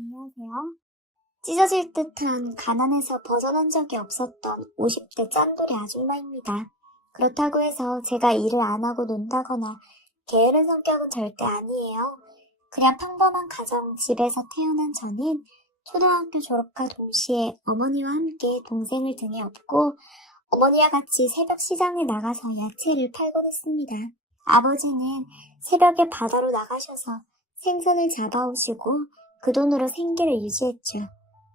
안녕하세요. 찢어질 듯한 가난에서 벗어난 적이 없었던 50대 짠돌이 아줌마입니다. 그렇다고 해서 제가 일을 안 하고 논다거나 게으른 성격은 절대 아니에요. 그냥 평범한 가정 집에서 태어난 저는 초등학교 졸업과 동시에 어머니와 함께 동생을 등에 업고 어머니와 같이 새벽 시장에 나가서 야채를 팔곤 했습니다. 아버지는 새벽에 바다로 나가셔서 생선을 잡아오시고 그 돈으로 생계를 유지했죠.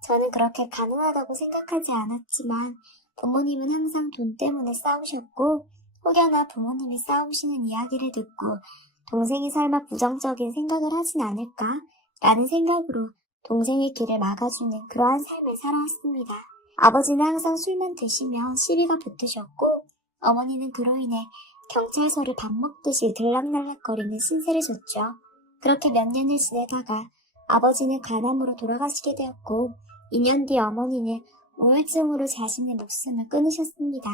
저는 그렇게 가능하다고 생각하지 않았지만 부모님은 항상 돈 때문에 싸우셨고 혹여나 부모님이 싸우시는 이야기를 듣고 동생이 설마 부정적인 생각을 하진 않을까? 라는 생각으로 동생의 길을 막아주는 그러한 삶을 살아왔습니다. 아버지는 항상 술만 드시며 시비가 붙으셨고 어머니는 그로 인해 경찰서를 밥 먹듯이 들락날락거리는 신세를 졌죠. 그렇게 몇 년을 지내다가 아버지는 간암으로 돌아가시게 되었고 2년 뒤 어머니는 우울증으로 자신의 목숨을 끊으셨습니다.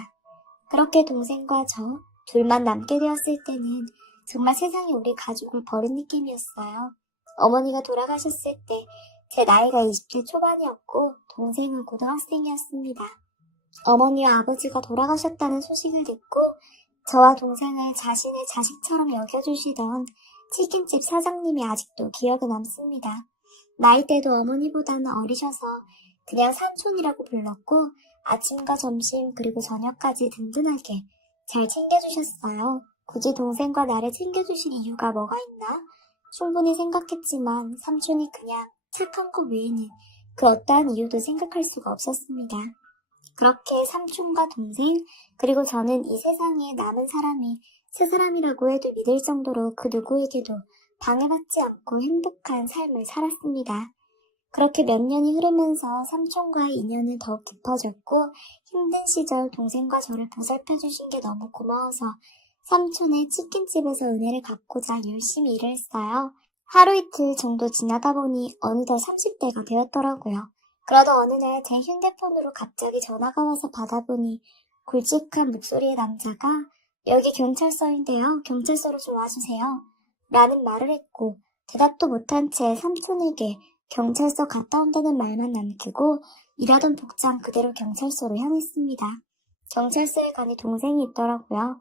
그렇게 동생과 저 둘만 남게 되었을 때는 정말 세상에 우리 가족을 버린 느낌이었어요. 어머니가 돌아가셨을 때 제 나이가 20대 초반이었고 동생은 고등학생이었습니다. 어머니와 아버지가 돌아가셨다는 소식을 듣고 저와 동생을 자신의 자식처럼 여겨주시던 치킨집 사장님이 아직도 기억에 남습니다. 나이대도 어머니보다는 어리셔서 그냥 삼촌이라고 불렀고 아침과 점심 그리고 저녁까지 든든하게 잘 챙겨주셨어요. 굳이 동생과 나를 챙겨주실 이유가 뭐가 있나? 충분히 생각했지만 삼촌이 그냥 착한 것 외에는 그 어떠한 이유도 생각할 수가 없었습니다. 그렇게 삼촌과 동생 그리고 저는 이 세상에 남은 사람이 세 사람이라고 해도 믿을 정도로 그 누구에게도 방해받지 않고 행복한 삶을 살았습니다. 그렇게 몇 년이 흐르면서 삼촌과의 인연은 더욱 깊어졌고 힘든 시절 동생과 저를 보살펴 주신 게 너무 고마워서 삼촌의 치킨집에서 은혜를 갚고자 열심히 일을 했어요. 하루 이틀 정도 지나다 보니 어느덧 30대가 되었더라고요. 그러다 어느 날 제 휴대폰으로 갑자기 전화가 와서 받아보니 굵직한 목소리의 남자가 여기 경찰서인데요. 경찰서로 좀 와주세요. 라는 말을 했고 대답도 못한 채 삼촌에게 경찰서 갔다 온다는 말만 남기고 일하던 복장 그대로 경찰서로 향했습니다. 경찰서에 가니 동생이 있더라고요.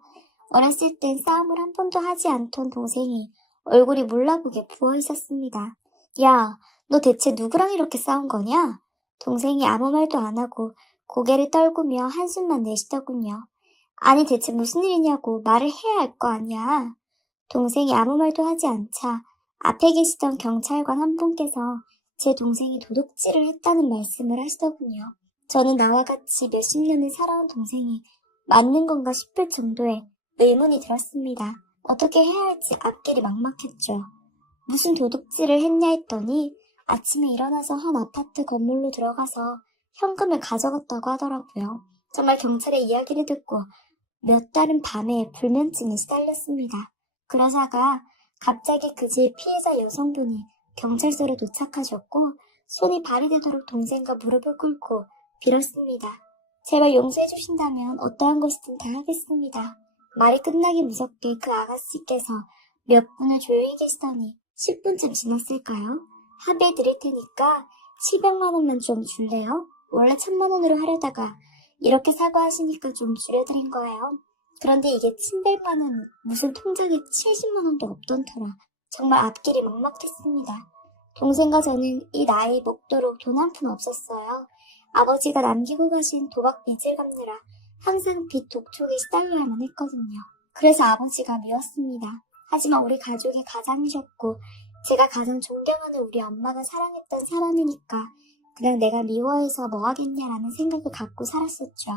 어렸을 땐 싸움을 한 번도 하지 않던 동생이 얼굴이 몰라보게 부어있었습니다. 야, 너 대체 누구랑 이렇게 싸운 거냐? 동생이 아무 말도 안 하고 고개를 떨구며 한숨만 내쉬더군요. 아니 대체 무슨 일이냐고 말을 해야 할 거 아니야. 동생이 아무 말도 하지 않자 앞에 계시던 경찰관 한 분께서 제 동생이 도둑질을 했다는 말씀을 하시더군요. 저는 나와 같이 몇십 년을 살아온 동생이 맞는 건가 싶을 정도의 의문이 들었습니다. 어떻게 해야 할지 앞길이 막막했죠. 무슨 도둑질을 했냐 했더니 아침에 일어나서 한 아파트 건물로 들어가서 현금을 가져갔다고 하더라고요. 정말 경찰의 이야기를 듣고 몇 달은 밤에 불면증에 시달렸습니다. 그러다가 갑자기 그 집 피해자 여성분이 경찰서로 도착하셨고 손이 발이 되도록 동생과 무릎을 꿇고 빌었습니다. 제발 용서해 주신다면 어떠한 것이든 다 하겠습니다. 말이 끝나기 무섭게 그 아가씨께서 몇 분을 조용히 계시더니 10분쯤 지났을까요? 합의 드릴 테니까 700만 원만 좀 줄래요? 원래 1000만 원으로 하려다가 이렇게 사과하시니까 좀 줄여드린 거예요. 그런데 이게 700만 원 무슨 통장에 70만 원도 없던 터라 정말 앞길이 막막했습니다. 동생과 저는 이 나이 먹도록 돈 한 푼 없었어요. 아버지가 남기고 가신 도박 빚을 갚느라 항상 빚 독촉에 시달려야만 했거든요. 그래서 아버지가 미웠습니다. 하지만 우리 가족의 가장이셨고 제가 가장 존경하는 우리 엄마가 사랑했던 사람이니까 그냥 내가 미워해서 뭐 하겠냐라는 생각을 갖고 살았었죠.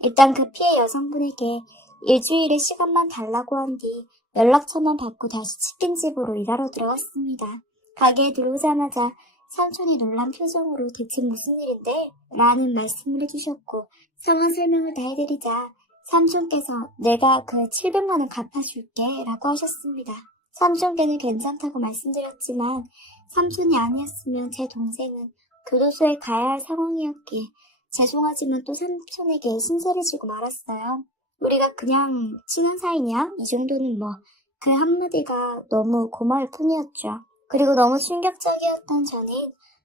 일단 그 피해 여성분에게 일주일의 시간만 달라고 한 뒤 연락처만 받고 다시 치킨집으로 일하러 들어갔습니다. 가게에 들어오자마자 삼촌이 놀란 표정으로 대체 무슨 일인데? 라는 말씀을 해주셨고 상황 설명을 다 해드리자 삼촌께서 내가 그 700만 원 갚아줄게 라고 하셨습니다. 삼촌께는 괜찮다고 말씀드렸지만 삼촌이 아니었으면 제 동생은 교도소에 가야 할 상황이었기에 죄송하지만 또 삼촌에게 신세를 지고 말았어요. 우리가 그냥 친한 사이냐? 이 정도는 뭐 그 한마디가 너무 고마울 뿐이었죠. 그리고 너무 충격적이었던 저는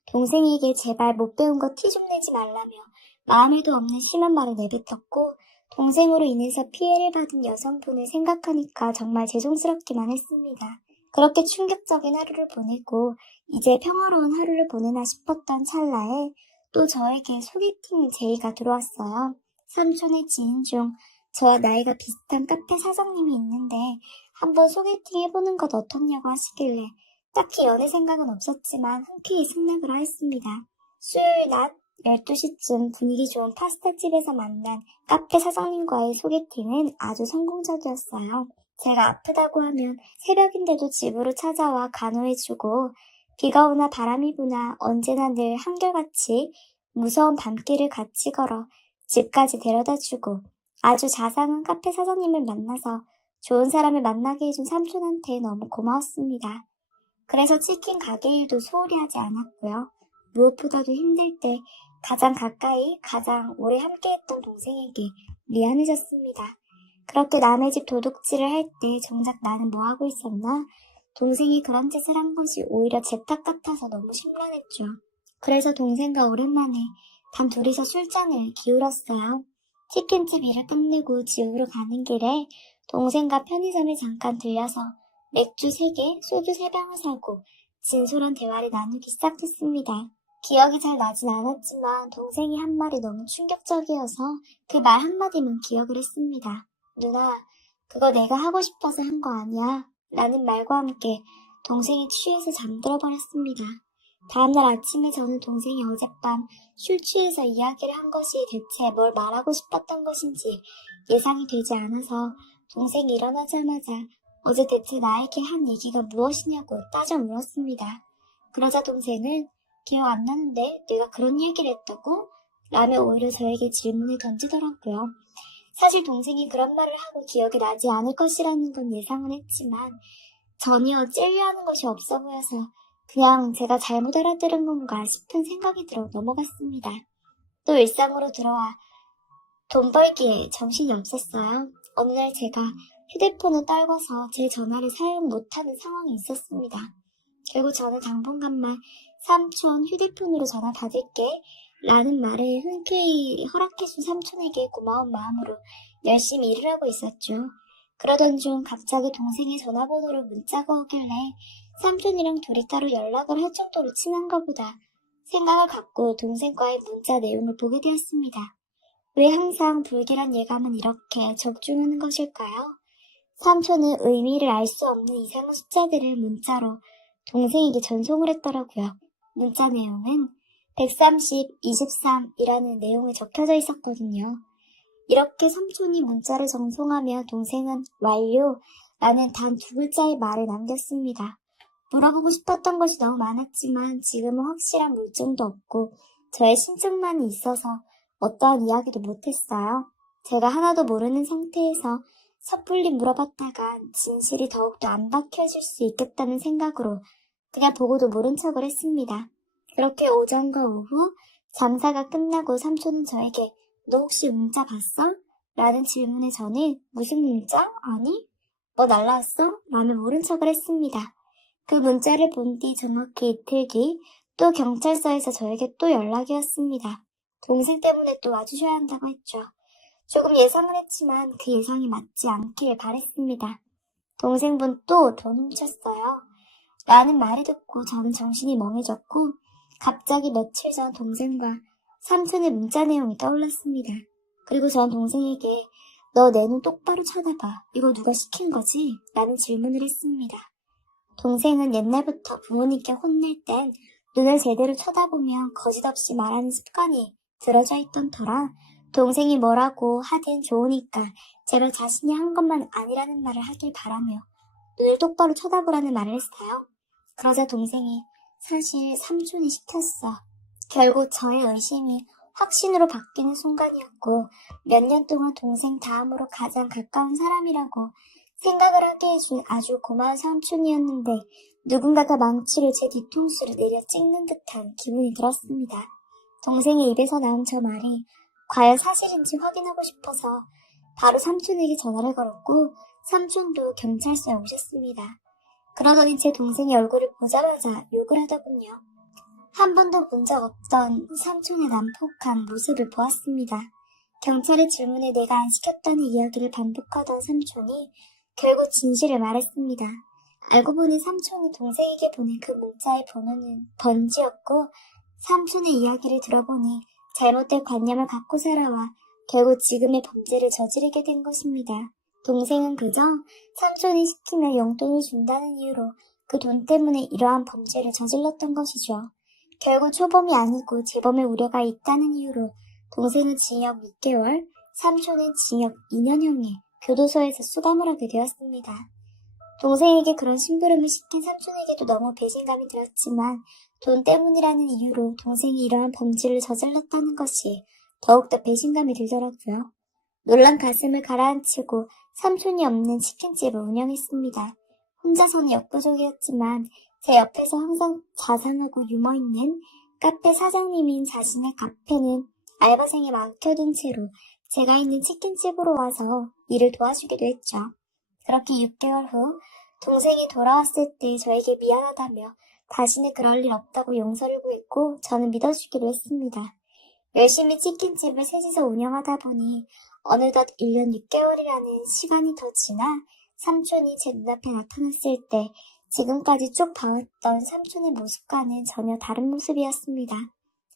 동생에게 제발 못 배운 거 티 좀 내지 말라며 마음에도 없는 심한 말을 내뱉었고 동생으로 인해서 피해를 받은 여성분을 생각하니까 정말 죄송스럽기만 했습니다. 그렇게 충격적인 하루를 보내고 이제 평화로운 하루를 보내나 싶었던 찰나에 또 저에게 소개팅 제의가 들어왔어요. 삼촌의 지인 중 저와 나이가 비슷한 카페 사장님이 있는데 한번 소개팅 해보는 것 어떻냐고 하시길래 딱히 연애 생각은 없었지만 흔쾌히 승낙을 하였습니다. 수요일 낮 12시쯤 분위기 좋은 파스타집에서 만난 카페 사장님과의 소개팅은 아주 성공적이었어요. 제가 아프다고 하면 새벽인데도 집으로 찾아와 간호해주고 비가 오나 바람이 부나 언제나 늘 한결같이 무서운 밤길을 같이 걸어 집까지 데려다주고 아주 자상한 카페 사장님을 만나서 좋은 사람을 만나게 해준 삼촌한테 너무 고마웠습니다. 그래서 치킨 가게 일도 소홀히 하지 않았고요. 무엇보다도 힘들 때 가장 가까이 가장 오래 함께했던 동생에게 미안해졌습니다. 그렇게 남의 집 도둑질을 할 때 정작 나는 뭐하고 있었나? 동생이 그런 짓을 한 것이 오히려 제 탓 같아서 너무 심란했죠. 그래서 동생과 오랜만에 단 둘이서 술잔을 기울였어요. 치킨집 일을 끝내고 집으로 가는 길에 동생과 편의점에 잠깐 들려서 맥주 3개, 소주 3병을 사고 진솔한 대화를 나누기 시작했습니다. 기억이 잘 나진 않았지만 동생이 한 말이 너무 충격적이어서 그 말 한마디만 기억을 했습니다. 누나, 그거 내가 하고 싶어서 한 거 아니야? 라는 말과 함께 동생이 취해서 잠들어 버렸습니다. 다음날 아침에 저는 동생이 어젯밤 술 취해서 이야기를 한 것이 대체 뭘 말하고 싶었던 것인지 예상이 되지 않아서 동생이 일어나자마자 어제 대체 나에게 한 얘기가 무엇이냐고 따져 물었습니다. 그러자 동생은 기억 안 나는데 내가 그런 얘기를 했다고? 라며 오히려 저에게 질문을 던지더라고요. 사실 동생이 그런 말을 하고 기억이 나지 않을 것이라는 건 예상은 했지만 전혀 찔려하는 것이 없어 보여서 그냥 제가 잘못 알아들은 건가 싶은 생각이 들어 넘어갔습니다. 또 일상으로 들어와 돈 벌기에 정신이 없었어요. 어느 날 제가 휴대폰을 떨궈서 제 전화를 사용 못하는 상황이 있었습니다. 결국 저는 당분간만 삼촌 휴대폰으로 전화 받을게 라는 말을 흔쾌히 허락해준 삼촌에게 고마운 마음으로 열심히 일을 하고 있었죠. 그러던 중 갑자기 동생의 전화번호로 문자가 오길래 삼촌이랑 둘이 따로 연락을 할 정도로 친한가 보다 생각을 갖고 동생과의 문자 내용을 보게 되었습니다. 왜 항상 불길한 예감은 이렇게 적중하는 것일까요? 삼촌은 의미를 알 수 없는 이상한 숫자들을 문자로 동생에게 전송을 했더라고요. 문자 내용은 130, 23이라는 내용이 적혀져 있었거든요. 이렇게 삼촌이 문자를 전송하며 동생은 완료라는 단 2글자의 말을 남겼습니다. 물어보고 싶었던 것이 너무 많았지만 지금은 확실한 물증도 없고 저의 심증만이 있어서 어떠한 이야기도 못했어요. 제가 하나도 모르는 상태에서 섣불리 물어봤다간 진실이 더욱더 안 밝혀질 수 있겠다는 생각으로 그냥 보고도 모른 척을 했습니다. 그렇게 오전과 오후 장사가 끝나고 삼촌은 저에게 너 혹시 문자 봤어? 라는 질문에 저는 무슨 문자? 아니? 뭐 날라왔어? 라며 모른 척을 했습니다. 그 문자를 본 뒤 정확히 이틀 뒤 또 경찰서에서 저에게 또 연락이 왔습니다. 동생 때문에 또 와주셔야 한다고 했죠. 조금 예상은 했지만 그 예상이 맞지 않길 바랬습니다. 동생분 또 돈 훔쳤어요. 라는 말을 듣고 저는 정신이 멍해졌고 갑자기 며칠 전 동생과 삼촌의 문자 내용이 떠올랐습니다. 그리고 전 동생에게 너 내 눈 똑바로 쳐다봐. 이거 누가 시킨 거지? 라는 질문을 했습니다. 동생은 옛날부터 부모님께 혼낼 땐 눈을 제대로 쳐다보면 거짓없이 말하는 습관이 들어져 있던 터라 동생이 뭐라고 하든 좋으니까 제발 자신이 한 것만 아니라는 말을 하길 바라며 눈을 똑바로 쳐다보라는 말을 했어요. 그러자 동생이 사실 삼촌이 시켰어. 결국 저의 의심이 확신으로 바뀌는 순간이었고 몇 년 동안 동생 다음으로 가장 가까운 사람이라고 생각을 하게 해준 아주 고마운 삼촌이었는데 누군가가 망치를 제 뒤통수를 내려 찍는 듯한 기분이 들었습니다. 동생의 입에서 나온 저 말이 과연 사실인지 확인하고 싶어서 바로 삼촌에게 전화를 걸었고 삼촌도 경찰서에 오셨습니다. 그러더니 제 동생의 얼굴을 보자마자 욕을 하더군요. 한 번도 본 적 없던 삼촌의 난폭한 모습을 보았습니다. 경찰의 질문에 내가 안 시켰다는 이야기를 반복하던 삼촌이 결국 진실을 말했습니다. 알고 보니 삼촌이 동생에게 보낸 그 문자의 번호는 번지였고, 삼촌의 이야기를 들어보니 잘못된 관념을 갖고 살아와 결국 지금의 범죄를 저지르게 된 것입니다. 동생은 그저 삼촌이 시키면 용돈을 준다는 이유로 그 돈 때문에 이러한 범죄를 저질렀던 것이죠. 결국 초범이 아니고 재범의 우려가 있다는 이유로 동생은 징역 6개월, 삼촌은 징역 2년형에 교도소에서 수감을 하게 되었습니다. 동생에게 그런 심부름을 시킨 삼촌에게도 너무 배신감이 들었지만 돈 때문이라는 이유로 동생이 이러한 범죄를 저질렀다는 것이 더욱더 배신감이 들더라고요. 놀란 가슴을 가라앉히고 삼촌이 없는 치킨집을 운영했습니다. 혼자서는 역부족이었지만 제 옆에서 항상 자상하고 유머있는 카페 사장님인 자신의 카페는 알바생에 맡겨둔 채로 제가 있는 치킨집으로 와서 일을 도와주기도 했죠. 그렇게 6개월 후 동생이 돌아왔을 때 저에게 미안하다며 다시는 그럴 일 없다고 용서를 구했고 저는 믿어주기로 했습니다. 열심히 치킨집을 셋이서 운영하다 보니 어느덧 1년 6개월이라는 시간이 더 지나 삼촌이 제 눈앞에 나타났을 때 지금까지 쭉 봐왔던 삼촌의 모습과는 전혀 다른 모습이었습니다.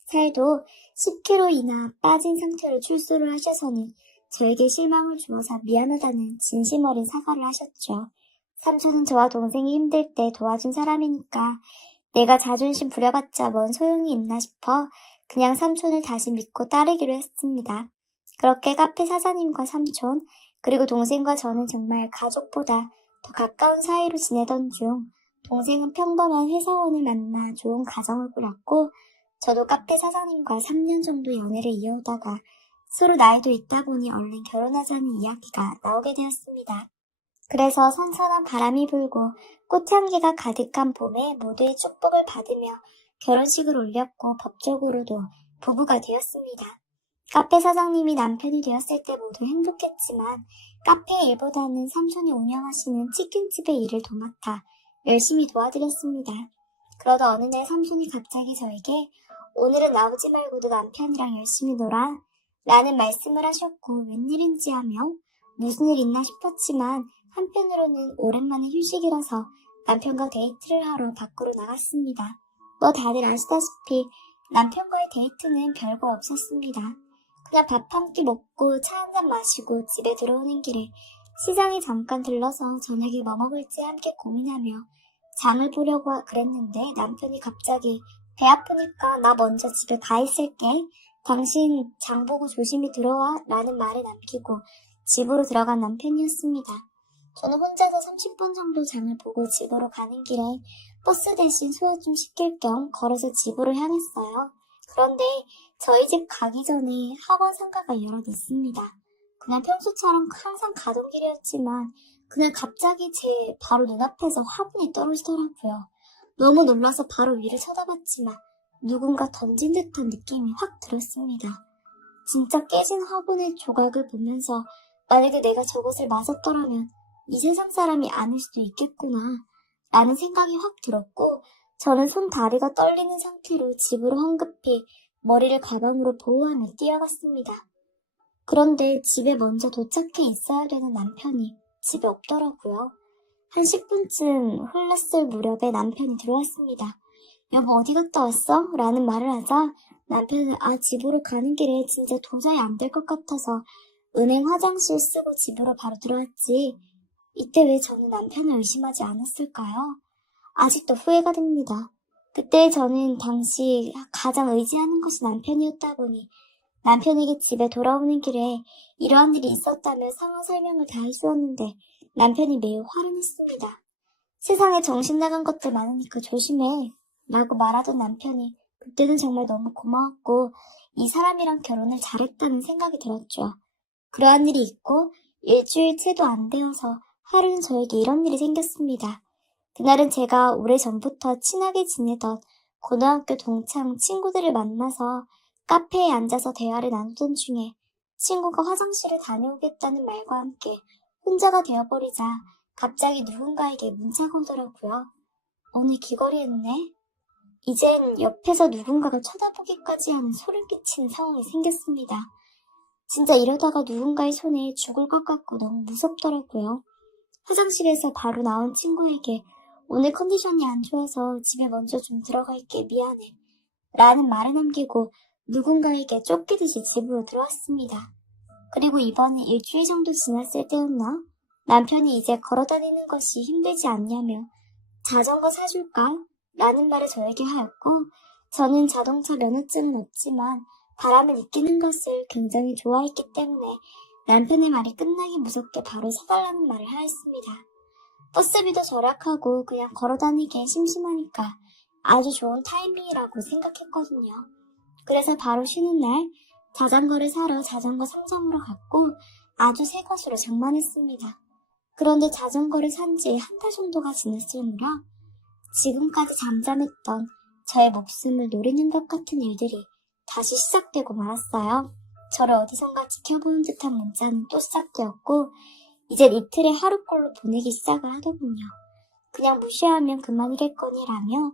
살도 10kg이나 빠진 상태로 출소를 하셔서는 저에게 실망을 주어서 미안하다는 진심 어린 사과를 하셨죠. 삼촌은 저와 동생이 힘들 때 도와준 사람이니까 내가 자존심 부려봤자 뭔 소용이 있나 싶어 그냥 삼촌을 다시 믿고 따르기로 했습니다. 그렇게 카페 사장님과 삼촌, 그리고 동생과 저는 정말 가족보다 더 가까운 사이로 지내던 중 동생은 평범한 회사원을 만나 좋은 가정을 꾸렸고 저도 카페 사장님과 3년 정도 연애를 이어오다가 서로 나이도 있다 보니 얼른 결혼하자는 이야기가 나오게 되었습니다. 그래서 선선한 바람이 불고 꽃향기가 가득한 봄에 모두의 축복을 받으며 결혼식을 올렸고 법적으로도 부부가 되었습니다. 카페 사장님이 남편이 되었을 때 모두 행복했지만 카페 일보다는 삼촌이 운영하시는 치킨집의 일을 도맡아 열심히 도와드렸습니다. 그러다 어느 날 삼촌이 갑자기 저에게 오늘은 나오지 말고도 남편이랑 열심히 놀아 라는 말씀을 하셨고 웬일인지 하며 무슨 일 있나 싶었지만 한편으로는 오랜만에 휴식이라서 남편과 데이트를 하러 밖으로 나갔습니다. 뭐 다들 아시다시피 남편과의 데이트는 별거 없었습니다. 그냥 밥 한 끼 먹고 차 한 잔 마시고 집에 들어오는 길에 시장에 잠깐 들러서 저녁에 뭐 먹을지 함께 고민하며 장을 보려고 그랬는데 남편이 갑자기 배 아프니까 나 먼저 집에 가 있을게. 당신 장 보고 조심히 들어와 라는 말을 남기고 집으로 들어간 남편이었습니다. 저는 혼자서 30분 정도 장을 보고 집으로 가는 길에 버스 대신 소화 좀 시킬 겸 걸어서 집으로 향했어요. 그런데 저희 집 가기 전에 학원 상가가 여럿 있습니다. 그냥 평소처럼 항상 가던 길이었지만 그날 갑자기 제 바로 눈앞에서 화분이 떨어지더라고요. 너무 놀라서 바로 위를 쳐다봤지만 누군가 던진 듯한 느낌이 확 들었습니다. 진짜 깨진 화분의 조각을 보면서 만약에 내가 저것을 맞았더라면 이 세상 사람이 아닐 수도 있겠구나 라는 생각이 확 들었고 저는 손 다리가 떨리는 상태로 집으로 황급히 머리를 가방으로 보호하며 뛰어갔습니다. 그런데 집에 먼저 도착해 있어야 되는 남편이 집에 없더라고요. 한 10분쯤 흘렀을 무렵에 남편이 들어왔습니다. 여보 어디 갔다 왔어? 라는 말을 하자 남편은 집으로 가는 길에 진짜 도저히 안 될 것 같아서 은행 화장실 쓰고 집으로 바로 들어왔지. 이때 왜 저는 남편을 의심하지 않았을까요? 아직도 후회가 됩니다. 그때 저는 당시 가장 의지하는 것이 남편이었다 보니 남편에게 집에 돌아오는 길에 이러한 일이 있었다며 상황 설명을 다 해주었는데 남편이 매우 화를 냈습니다. 세상에 정신 나간 것들 많으니까 조심해 라고 말하던 남편이 그때는 정말 너무 고마웠고 이 사람이랑 결혼을 잘했다는 생각이 들었죠. 그러한 일이 있고 일주일 채도 안 되어서 하루는 저에게 이런 일이 생겼습니다. 그날은 제가 오래전부터 친하게 지내던 고등학교 동창 친구들을 만나서 카페에 앉아서 대화를 나누던 중에 친구가 화장실을 다녀오겠다는 말과 함께 혼자가 되어버리자 갑자기 누군가에게 문자가 오더라고요. 오늘 귀걸이 했네? 이젠 옆에서 누군가가 쳐다보기까지 하는 소름 끼치는 상황이 생겼습니다. 진짜 이러다가 누군가의 손에 죽을 것 같고 너무 무섭더라고요. 화장실에서 바로 나온 친구에게 오늘 컨디션이 안 좋아서 집에 먼저 좀 들어갈게 미안해 라는 말을 남기고 누군가에게 쫓기듯이 집으로 들어왔습니다. 그리고 이번에 일주일 정도 지났을 때였나? 남편이 이제 걸어다니는 것이 힘들지 않냐며 자전거 사줄까? 라는 말을 저에게 하였고 저는 자동차 면허증은 없지만 바람을 느끼는 것을 굉장히 좋아했기 때문에 남편의 말이 끝나기 무섭게 바로 사달라는 말을 하였습니다. 버스비도 절약하고 그냥 걸어다니기에 심심하니까 아주 좋은 타이밍이라고 생각했거든요. 그래서 바로 쉬는 날 자전거를 사러 자전거 상점으로 갔고 아주 새 것으로 장만했습니다. 그런데 자전거를 산 지 한 달 정도가 지났을 무렵 지금까지 잠잠했던 저의 목숨을 노리는 것 같은 일들이 다시 시작되고 말았어요. 저를 어디선가 지켜보는 듯한 문자는 또 시작되었고 이젠 이틀에 하루꼴로 보내기 시작을 하더군요. 그냥 무시하면 그만이겠거니라며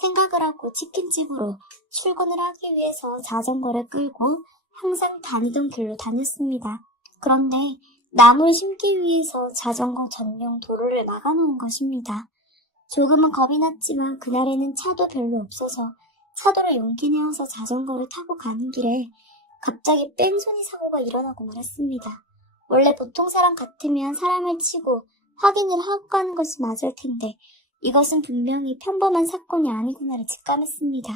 생각을 하고 치킨집으로 출근을 하기 위해서 자전거를 끌고 항상 다니던 길로 다녔습니다. 그런데 나무를 심기 위해서 자전거 전용 도로를 막아놓은 것입니다. 조금은 겁이 났지만 그날에는 차도 별로 없어서 차도를 용기 내어서 자전거를 타고 가는 길에 갑자기 뺑소니 사고가 일어나고 말았습니다. 원래 보통 사람 같으면 사람을 치고 확인을 하고 가는 것이 맞을 텐데 이것은 분명히 평범한 사건이 아니구나를 직감했습니다.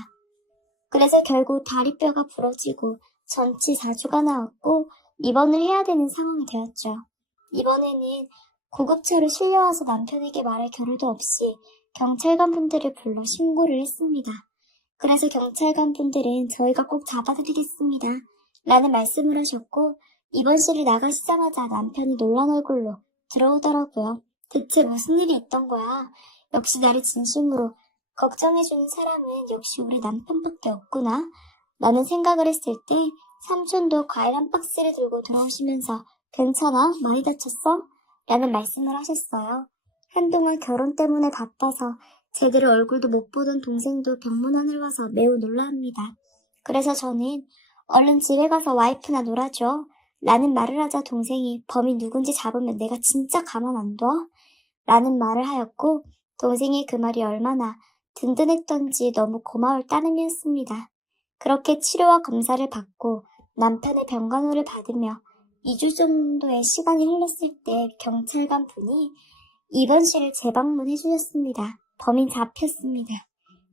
그래서 결국 다리뼈가 부러지고 전치 4주가 나왔고 입원을 해야 되는 상황이 되었죠. 이번에는 구급차로 실려와서 남편에게 말할 겨를도 없이 경찰관 분들을 불러 신고를 했습니다. 그래서 경찰관 분들은 저희가 꼭 잡아드리겠습니다 라는 말씀을 하셨고 입원실을 나가시자마자 남편이 놀란 얼굴로 들어오더라고요. 대체 무슨 일이 있던 거야? 역시 나를 진심으로 걱정해주는 사람은 역시 우리 남편밖에 없구나 라는 생각을 했을 때 삼촌도 과일 한 박스를 들고 들어오시면서 괜찮아? 많이 다쳤어? 라는 말씀을 하셨어요. 한동안 결혼 때문에 바빠서 제대로 얼굴도 못 보던 동생도 병문안을 와서 매우 놀라합니다. 그래서 저는 얼른 집에 가서 와이프나 놀아줘 라는 말을 하자 동생이 범인 누군지 잡으면 내가 진짜 가만 안 둬? 라는 말을 하였고 동생의 그 말이 얼마나 든든했던지 너무 고마울 따름이었습니다. 그렇게 치료와 검사를 받고 남편의 병간호를 받으며 2주 정도의 시간이 흘렀을 때 경찰관 분이 입원실을 재방문해 주셨습니다. 범인 잡혔습니다.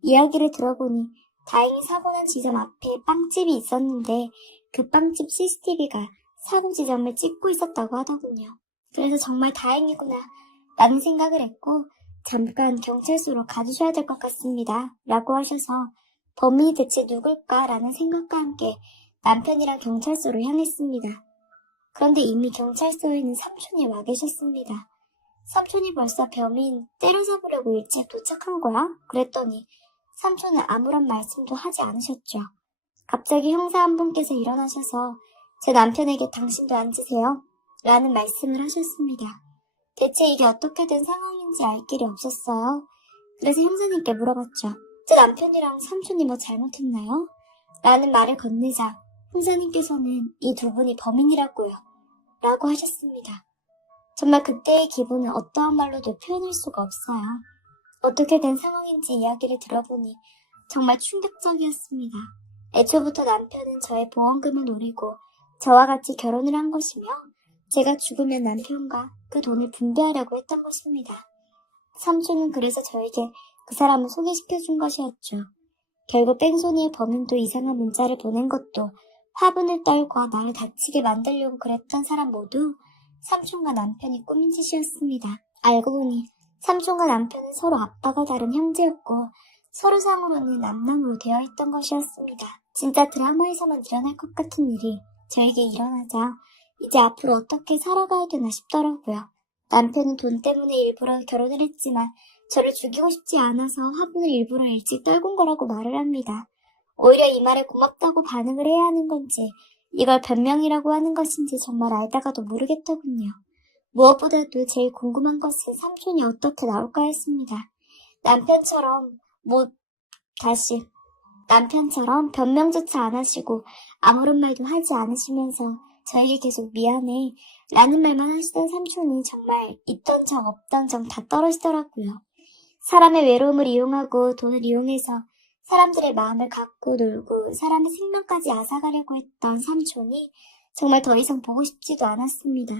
이야기를 들어보니 다행히 사고난 지점 앞에 빵집이 있었는데 그 빵집 CCTV가 사고 지점을 찍고 있었다고 하더군요. 그래서 정말 다행이구나 라는 생각을 했고 잠깐 경찰서로 가주셔야 될 것 같습니다 라고 하셔서 범인이 대체 누굴까 라는 생각과 함께 남편이랑 경찰서로 향했습니다. 그런데 이미 경찰서에는 삼촌이 와 계셨습니다. 삼촌이 벌써 범인 때려잡으려고 일찍 도착한 거야? 그랬더니 삼촌은 아무런 말씀도 하지 않으셨죠. 갑자기 형사 한 분께서 일어나셔서 제 남편에게 당신도 앉으세요 라는 말씀을 하셨습니다. 대체 이게 어떻게 된 상황인지 알 길이 없었어요. 그래서 형사님께 물어봤죠. 제 남편이랑 삼촌이 뭐 잘못했나요? 라는 말을 건네자 형사님께서는 이 두 분이 범인이라고요 라고 하셨습니다. 정말 그때의 기분은 어떠한 말로도 표현할 수가 없어요. 어떻게 된 상황인지 이야기를 들어보니 정말 충격적이었습니다. 애초부터 남편은 저의 보험금을 노리고 저와 같이 결혼을 한 것이며 제가 죽으면 남편과 그 돈을 분배하려고 했던 것입니다. 삼촌은 그래서 저에게 그 사람을 소개시켜준 것이었죠. 결국 뺑소니의 범인도 이상한 문자를 보낸 것도 화분을 떨고 나를 다치게 만들려고 그랬던 사람 모두 삼촌과 남편이 꾸민 짓이었습니다. 알고 보니 삼촌과 남편은 서로 아빠가 다른 형제였고 서로 상으로는 남남으로 되어 있던 것이었습니다. 진짜 드라마에서만 일어날 것 같은 일이 저에게 일어나자 이제 앞으로 어떻게 살아가야 되나 싶더라고요. 남편은 돈 때문에 일부러 결혼을 했지만 저를 죽이고 싶지 않아서 화분을 일부러 일찍 떨군 거라고 말을 합니다. 오히려 이 말에 고맙다고 반응을 해야 하는 건지 이걸 변명이라고 하는 것인지 정말 알다가도 모르겠더군요. 무엇보다도 제일 궁금한 것은 삼촌이 어떻게 나올까 했습니다. 남편처럼 다시 남편처럼 변명조차 안 하시고 아무런 말도 하지 않으시면서 저에게 계속 미안해 라는 말만 하시던 삼촌이 정말 있던 정 없던 정 다 떨어지더라고요. 사람의 외로움을 이용하고 돈을 이용해서 사람들의 마음을 갖고 놀고 사람의 생명까지 앗아가려고 했던 삼촌이 정말 더 이상 보고 싶지도 않았습니다.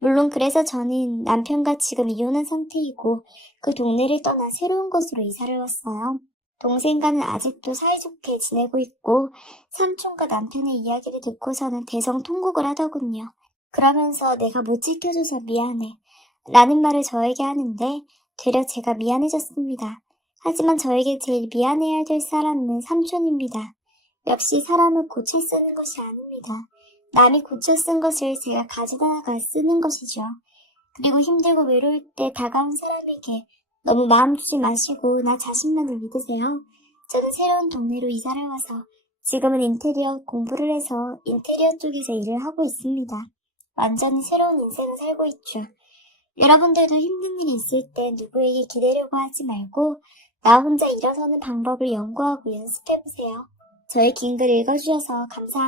물론 그래서 저는 남편과 지금 이혼한 상태이고 그 동네를 떠나 새로운 곳으로 이사를 왔어요. 동생과는 아직도 사이좋게 지내고 있고 삼촌과 남편의 이야기를 듣고서는 대성통곡을 하더군요. 그러면서 내가 못 지켜줘서 미안해 라는 말을 저에게 하는데 되려 제가 미안해졌습니다. 하지만 저에게 제일 미안해야 될 사람은 삼촌입니다. 역시 사람은 고쳐 쓰는 것이 아닙니다. 남이 고쳐 쓴 것을 제가 가져다가 쓰는 것이죠. 그리고 힘들고 외로울 때 다가온 사람에게 너무 마음 주지 마시고 나 자신만을 믿으세요. 저는 새로운 동네로 이사를 와서 지금은 인테리어 공부를 해서 인테리어 쪽에서 일을 하고 있습니다. 완전히 새로운 인생을 살고 있죠. 여러분들도 힘든 일이 있을 때 누구에게 기대려고 하지 말고 나 혼자 일어서는 방법을 연구하고 연습해보세요. 저의 긴 글 읽어주셔서 감사합니다.